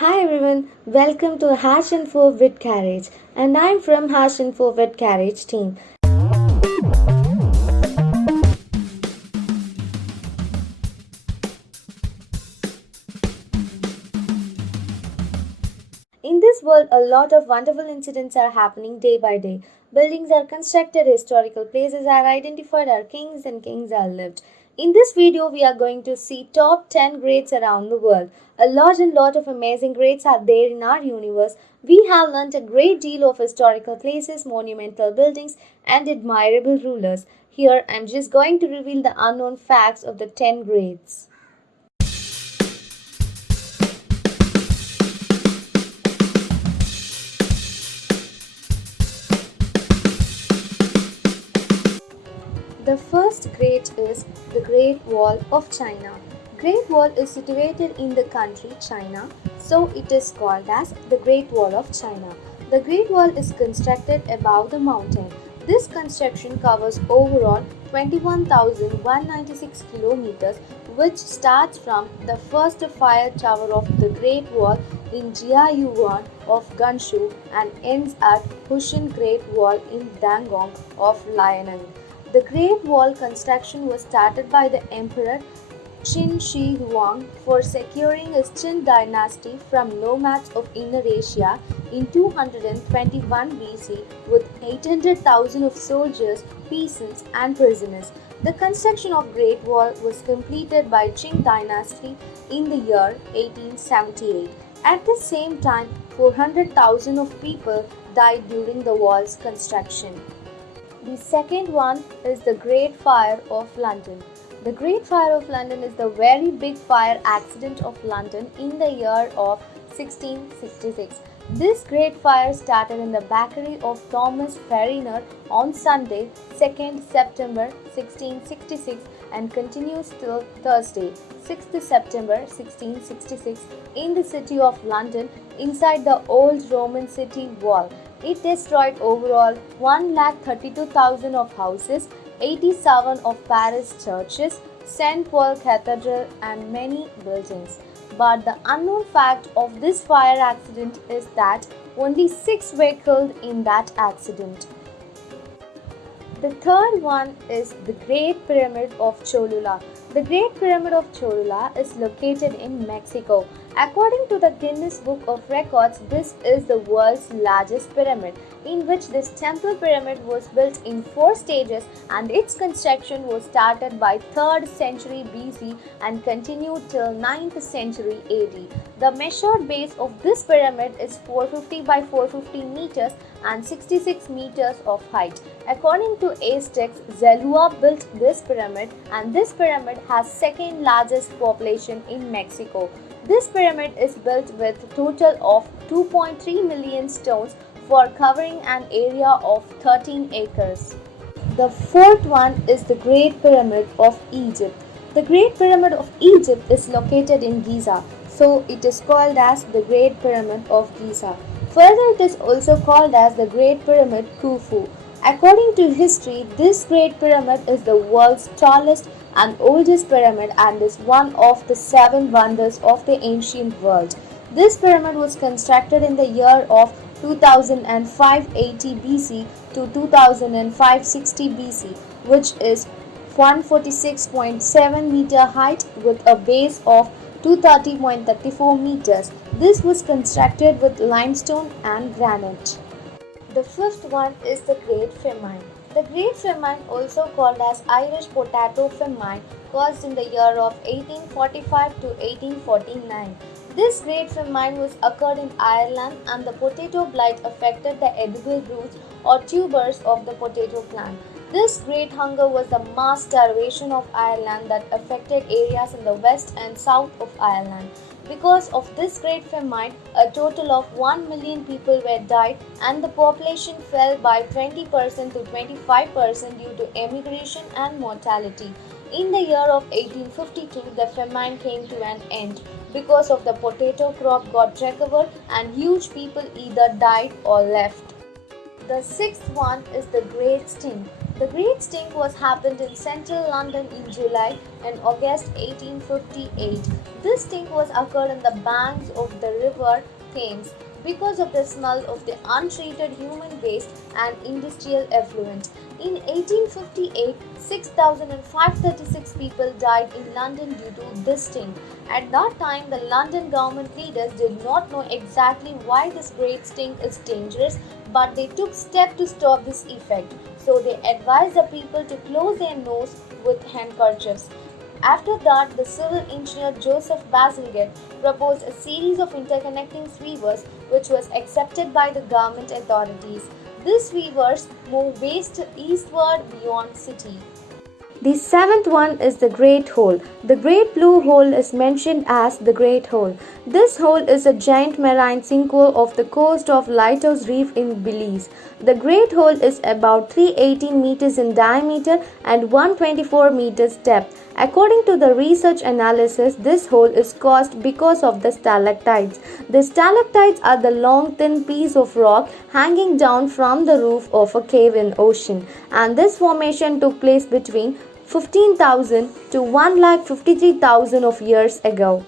Hi everyone, welcome to Hash Info with Carriage, and I'm from Hash Info with Carriage team. In this world, a lot of wonderful incidents are happening day by day. Buildings are constructed, historical places are identified, our kings and kings are lived. In this video, we are going to see top 10 greats around the world. A lot of amazing greats are there in our universe. We have learnt a great deal of historical places, monumental buildings, and admirable rulers. Here, I'm just going to reveal the unknown facts of the 10 greats. The first great is the Great Wall of China. Great Wall is situated in the country China, so it is called as the Great Wall of China. The Great Wall is constructed above the mountain. This construction covers overall 21,196 kilometers, which starts from the first fire tower of the Great Wall in Jiayuan of Gunshu and ends at Hushan Great Wall in Dangong of Liaoning. The Great Wall construction was started by the Emperor Qin Shi Huang for securing his Qin dynasty from nomads of Inner Asia in 221 BC with 800,000 of soldiers, peasants and prisoners. The construction of Great Wall was completed by Qing dynasty in the year 1878. At the same time, 400,000 of people died during the wall's construction. The second one is the Great Fire of London. The Great Fire of London is the very big fire accident of London in the year of 1666. This great fire started in the bakery of Thomas Fariner on Sunday, 2nd September 1666 and continues till Thursday, 6th September 1666 in the city of London inside the old Roman city wall. It destroyed overall 1,32,000 of houses, 87 of Paris churches, St. Paul Cathedral and many buildings. But the unknown fact of this fire accident is that only 6 were killed in that accident. The third one is the Great Pyramid of Cholula. The Great Pyramid of Cholula is located in Mexico. According to the Guinness Book of Records, this is the world's largest pyramid, in which this temple pyramid was built in 4 stages and its construction was started by 3rd century BC and continued till 9th century AD. The measured base of this pyramid is 450 by 450 meters and 66 meters of height. According to Aztecs, Zalua built this pyramid and this pyramid has second largest population in Mexico. This pyramid is built with a total of 2.3 million stones for covering an area of 13 acres. The fourth one is the Great Pyramid of Egypt. The Great Pyramid of Egypt is located in Giza, so it is called as the Great Pyramid of Giza. Further, it is also called as the Great Pyramid Khufu. According to history, this Great Pyramid is the world's tallest and oldest pyramid and is one of the 7 wonders of the ancient world. This pyramid was constructed in the year of 2580 BC to 2560 BC, which is 146.7 meter height with a base of 230.34 meters. This was constructed with limestone and granite. The fifth one is the Great Famine. The Great Famine, also called as Irish Potato Famine, caused in the year of 1845 to 1849. This Great Famine was occurred in Ireland and the potato blight affected the edible roots or tubers of the potato plant. This great hunger was the mass starvation of Ireland that affected areas in the west and south of Ireland. Because of this great famine, a total of 1 million people were died and the population fell by 20% to 25% due to emigration and mortality. In the year of 1852, the famine came to an end because of the potato crop got recovered and huge people either died or left. The sixth one is the Great Sting. The Great Stink was happened in central London in July and August 1858. This stink was occurred on the banks of the river Thames because of the smell of the untreated human waste and industrial effluent. In 1858, 6,536 people died in London due to this stink. At that time, the London government leaders did not know exactly why this great stink is dangerous, but they took steps to stop this effect. So they advised the people to close their nose with handkerchiefs. After that, the civil engineer Joseph Bazalgette proposed a series of interconnecting sewers which was accepted by the government authorities. These sewers move west eastward beyond city. The seventh one is the Great Hole. The Great Blue Hole is mentioned as the Great Hole. This hole is a giant marine sinkhole off the coast of Lighthouse Reef in Belize. The Great Hole is about 318 meters in diameter and 124 meters depth. According to the research analysis, this hole is caused because of the stalactites. The stalactites are the long thin piece of rock hanging down from the roof of a cave in ocean, and this formation took place between 15,000 to 1,53,000 of years ago.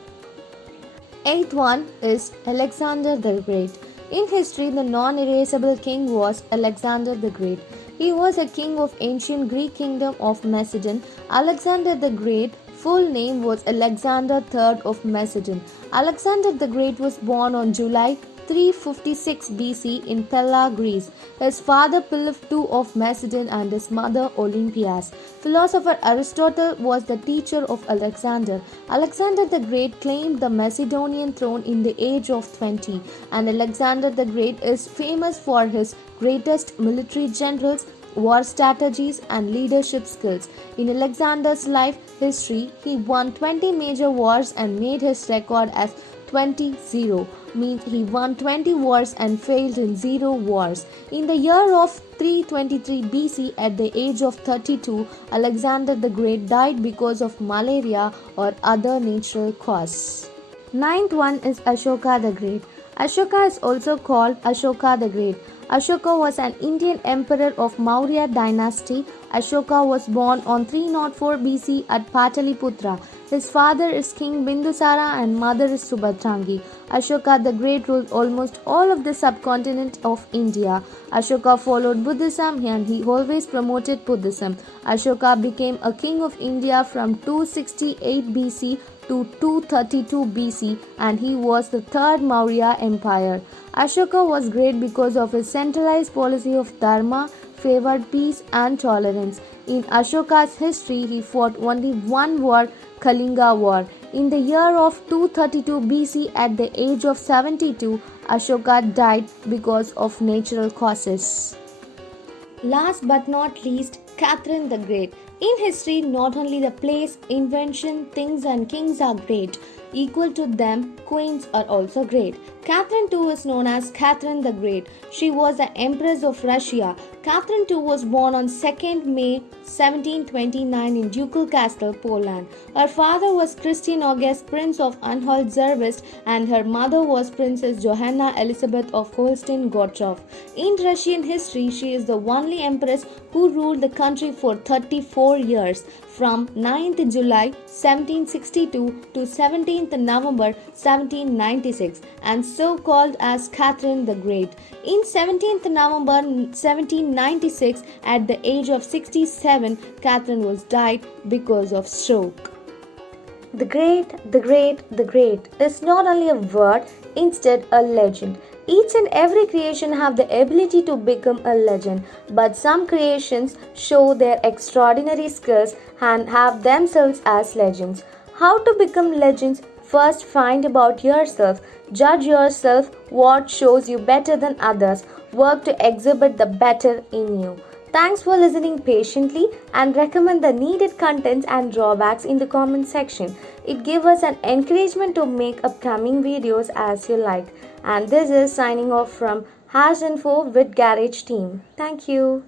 Eighth one is Alexander the Great. In history, the non-erasable king was Alexander the Great. He was a king of ancient Greek kingdom of Macedon. Alexander the Great full name was Alexander III of Macedon. Alexander the Great was born on July 356 BC in Pella, Greece. His father Philip II of Macedon and his mother Olympias. Philosopher Aristotle was the teacher of Alexander. Alexander the Great claimed the Macedonian throne in the age of 20, and Alexander the Great is famous for his greatest military generals, war strategies, and leadership skills. In Alexander's life history, he won 20 major wars and made his record as 20-0, means he won 20 wars and failed in 0 wars. In the year of 323 BC, at the age of 32, Alexander the Great died because of malaria or other natural causes. Ninth one is Ashoka the Great. Ashoka is also called Ashoka the Great. Ashoka was an Indian emperor of Maurya dynasty. Ashoka was born on 304 BC at Pataliputra. His father is King Bindusara and mother is Subhadrangi. Ashoka the Great ruled almost all of the subcontinent of India. Ashoka followed Buddhism and he always promoted Buddhism. Ashoka became a king of India from 268 BC to 232 BC, and he was the third Maurya Empire. Ashoka was great because of his centralized policy of dharma, favored peace and tolerance. In Ashoka's history, he fought only one war, Kalinga War. In the year of 232 BC, at the age of 72, Ashoka died because of natural causes. Last but not least, Catherine the Great. In history, not only the place, invention, things and kings are great. Equal to them, queens are also great. Catherine II is known as Catherine the Great. She was the Empress of Russia. Catherine II was born on 2nd May 1729 in Ducal Castle, Poland. Her father was Christian August, Prince of Anhalt-Zerbst, and her mother was Princess Johanna Elizabeth of Holstein-Gottorp. In Russian history, she is the only empress who ruled the country for 34 years, from 9th July 1762 to 17th November 1796, and so called as Catherine the Great. In 17th November 1796, at the age of 67, Catherine was died because of stroke. The great is not only a word, instead a legend. Each and every creation have the ability to become a legend, but some creations show their extraordinary skills and have themselves as legends. How to become legends? First, find about yourself. Judge yourself what shows you better than others. Work to exhibit the better in you. Thanks for listening patiently and recommend the needed contents and drawbacks in the comment section. It gives us an encouragement to make upcoming videos as you like. And this is signing off from #Info with Garage Team. Thank you.